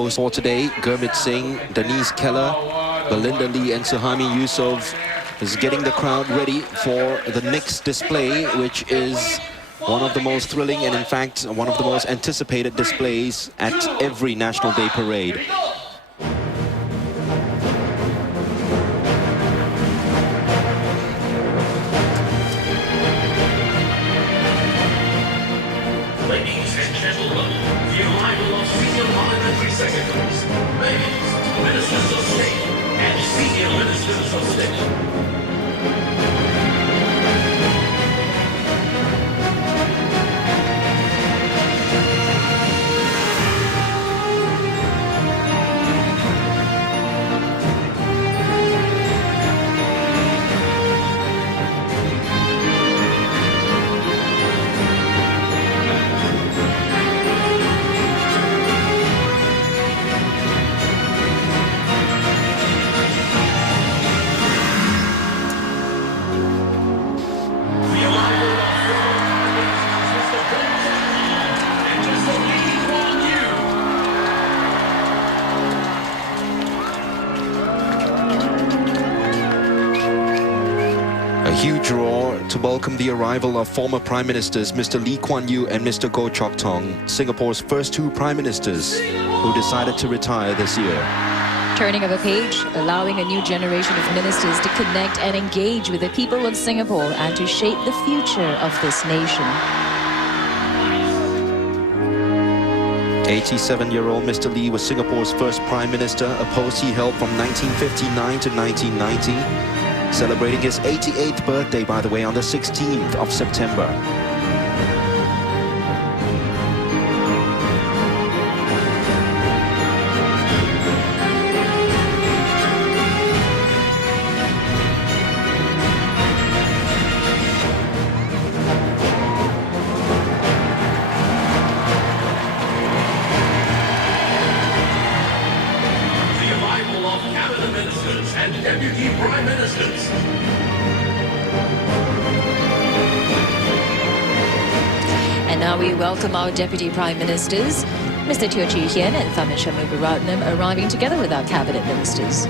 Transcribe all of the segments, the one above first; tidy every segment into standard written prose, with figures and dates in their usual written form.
For today, Gurmit Singh, Denise Keller, Belinda Lee and Suhaimi Yusuf is getting the crowd ready for the next display, which is one of the most thrilling and in fact one of the most anticipated displays at every National Day parade. Ladies and gentlemen, the arrival of senior parliamentary secretaries, mayors, ministers of state, and senior ministers of state. A huge roar to welcome the arrival of former Prime Ministers Mr. Lee Kuan Yew and Mr. Goh Chok Tong, Singapore's first two Prime Ministers who decided to retire this year. Turning of a page, allowing a new generation of ministers to connect and engage with the people of Singapore and to shape the future of this nation. 87-year-old Mr. Lee was Singapore's first Prime Minister, a post he held from 1959 to 1990. Celebrating his 88th birthday, by the way, on the 16th of September. The arrival of cabinet ministers and deputy prime ministers. And now we welcome our Deputy Prime Ministers, Mr. Teo Chee Hean and Tharman Shanmugaratnam, arriving together with our Cabinet Ministers.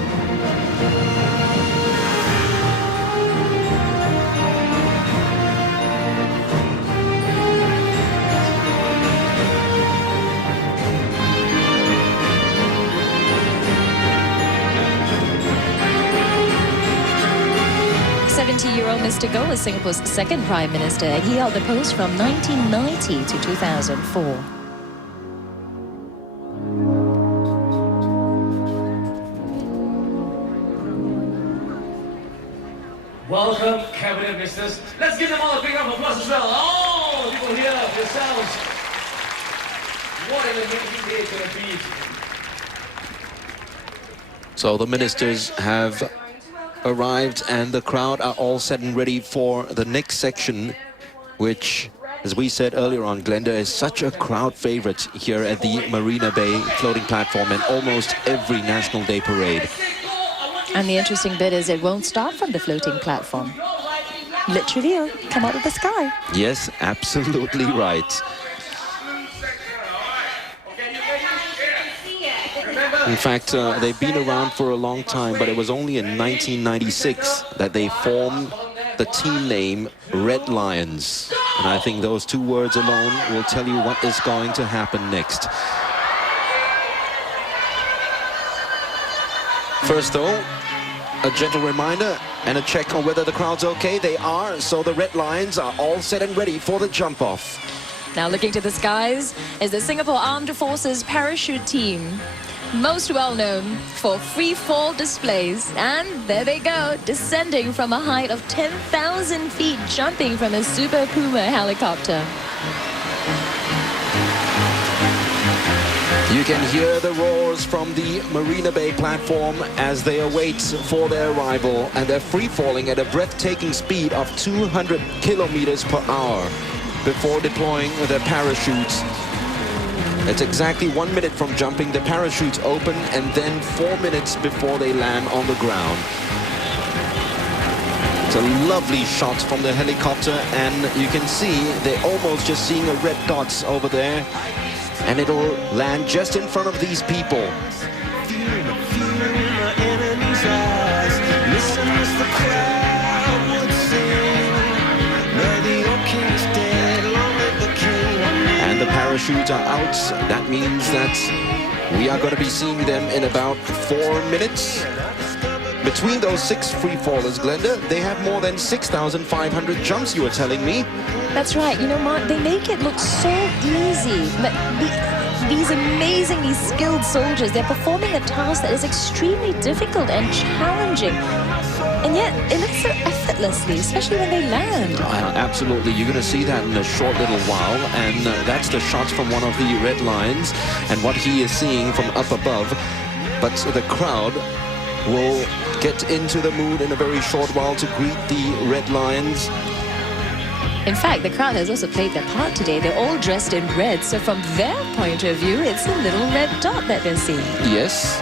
Year-old Mr. Goh was Singapore's second Prime Minister, and he held the post from 1990 to 2004. Welcome, Cabinet Ministers. Let's give them all a big round of applause as well. All the people here, yourselves. What an amazing day it's going to be. So the ministers have arrived and the crowd are all set and ready for the next section, which, as we said earlier on, Glenda, is such a crowd favorite here at the Marina Bay floating platform and almost every National Day parade. And the interesting bit is it won't start from the floating platform. Literally, it'll come out of the sky. Yes, absolutely right. In fact, they've been around for a long time, but it was only in 1996 that they formed the team name Red Lions. And I think those two words alone will tell you what is going to happen next. First, though, a gentle reminder and a check on whether the crowd's okay. They are, so the Red Lions are all set and ready for the jump-off. Now looking to the skies is the Singapore Armed Forces parachute team. Most well known for free fall displays, and there they go, descending from a height of 10,000 feet, jumping from a Super Puma helicopter. You can hear the roars from the Marina Bay platform as they await for their arrival, and they're free-falling at a breathtaking speed of 200 kilometers per hour before deploying their parachutes. It's exactly 1 minute from jumping, the parachutes open, and then 4 minutes before they land on the ground. It's a lovely shot from the helicopter, and you can see they're almost just seeing a red dots over there and it'll land just in front of these people. And the parachutes are out. That means that we are going to be seeing them in about 4 minutes. Between those 6 free fallers, Glenda, they have more than 6,500 jumps, you were telling me. That's right. You know, Mark, they make it look so easy. But these amazingly skilled soldiers, they're performing a task that is extremely difficult and challenging. And yet, it looks so effortlessly, especially when they land. Absolutely. You're going to see that in a short little while. And that's the shots from one of the red lions and what he is seeing from up above. But the crowd will get into the mood in a very short while to greet the red lions. In fact, the crowd has also played their part today. They're all dressed in red, so from their point of view, it's a little red dot that they're seeing. Yes,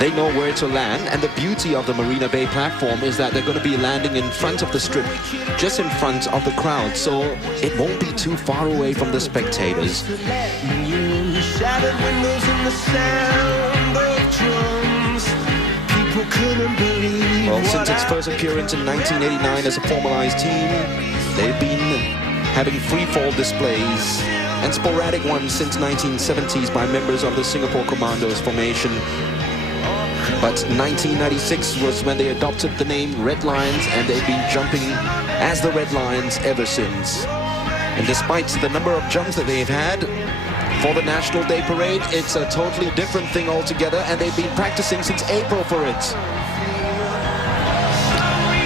they know where to land, and the beauty of the Marina Bay platform is that they're going to be landing in front of the strip, just in front of the crowd, so it won't be too far away from the spectators. Well, since its first appearance in 1989 as a formalized team, they've been having free-fall displays and sporadic ones since 1970s by members of the Singapore Commandos formation. But 1996 was when they adopted the name Red Lions, and they've been jumping as the Red Lions ever since. And despite the number of jumps that they've had for the National Day Parade, it's a totally different thing altogether, and they've been practicing since April for it.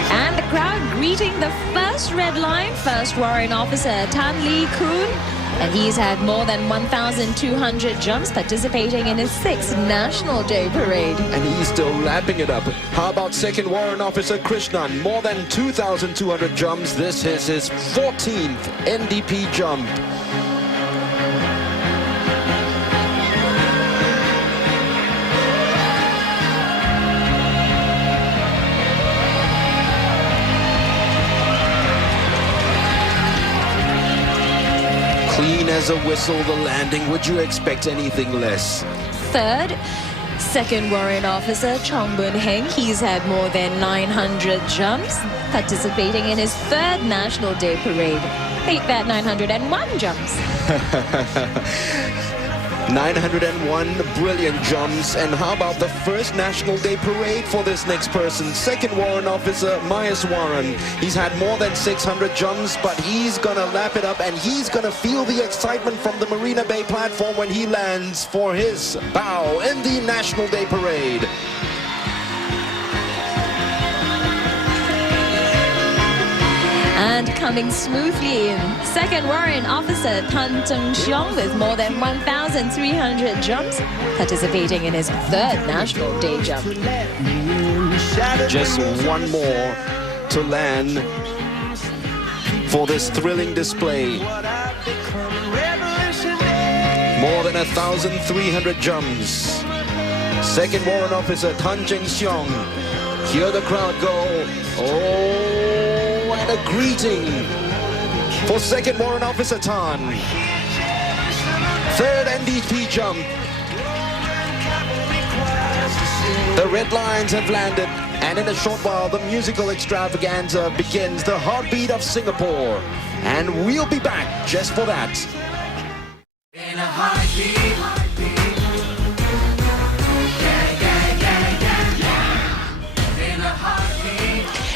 And the crowd greeting the first Red Line, First Warrant Officer Tan Lee Koon. And he's had more than 1,200 jumps participating in his 6th National Day Parade. And he's still lapping it up. How about Second Warrant Officer Krishnan? More than 2,200 jumps. This is his 14th NDP jump. Clean as a whistle, the landing. Would you expect anything less? Third, Second Warrant Officer Chong Boon Heng. He's had more than 900 jumps, participating in his 3rd National Day Parade. Take that, 901 jumps. 901 brilliant jumps. And how about the first National Day Parade for this next person? Second Warrant Officer Myas Warren. He's had more than 600 jumps, but he's gonna lap it up, and he's gonna feel the excitement from the Marina Bay platform when he lands for his bow in the National Day Parade. And coming smoothly in, Second Warrant Officer Tan Zheng Xiong with more than 1,300 jumps, participating in his 3rd National Day jump. Just one more to land for this thrilling display. More than 1,300 jumps. Second Warrant Officer Tan Zheng Xiong. Hear the crowd go. Oh, and a greeting for Second Warrant Officer Tan. 3rd NDP jump. The Red Lions have landed, and in a short while the musical extravaganza begins, the heartbeat of Singapore. And we'll be back just for that. In a heartbeat.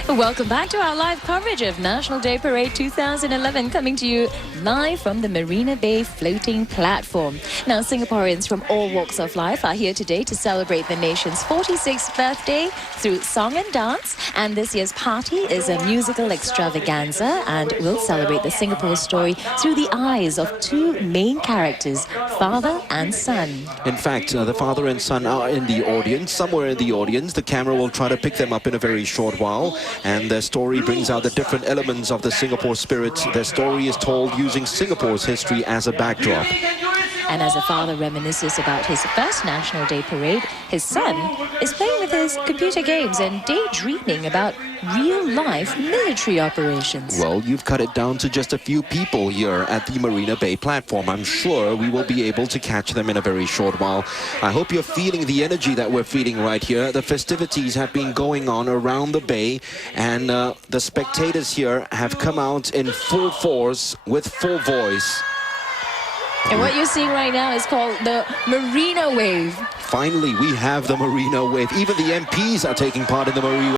Welcome back to our live coverage of National Day Parade 2011, coming to you live from the Marina Bay floating platform. Now, Singaporeans from all walks of life are here today to celebrate the nation's 46th birthday through song and dance. And this year's party is a musical extravaganza, and will celebrate the Singapore story through the eyes of 2 main characters, father and son. In fact, the father and son are in the audience, somewhere in the audience. The camera will try to pick them up in a very short while. And their story brings out the different elements of the Singapore spirit. Their story is told using Singapore's history as a backdrop. And as a father reminisces about his first National Day parade, his son is playing with his computer games and daydreaming about real-life military operations. Well, you've cut it down to just a few people here at the Marina Bay platform. I'm sure we will be able to catch them in a very short while. I hope you're feeling the energy that we're feeling right here. The festivities have been going on around the bay, and the spectators here have come out in full force with full voice. And what you're seeing right now is called the Marina Wave. Finally, we have the Marina Wave. Even the MPs are taking part in the Marina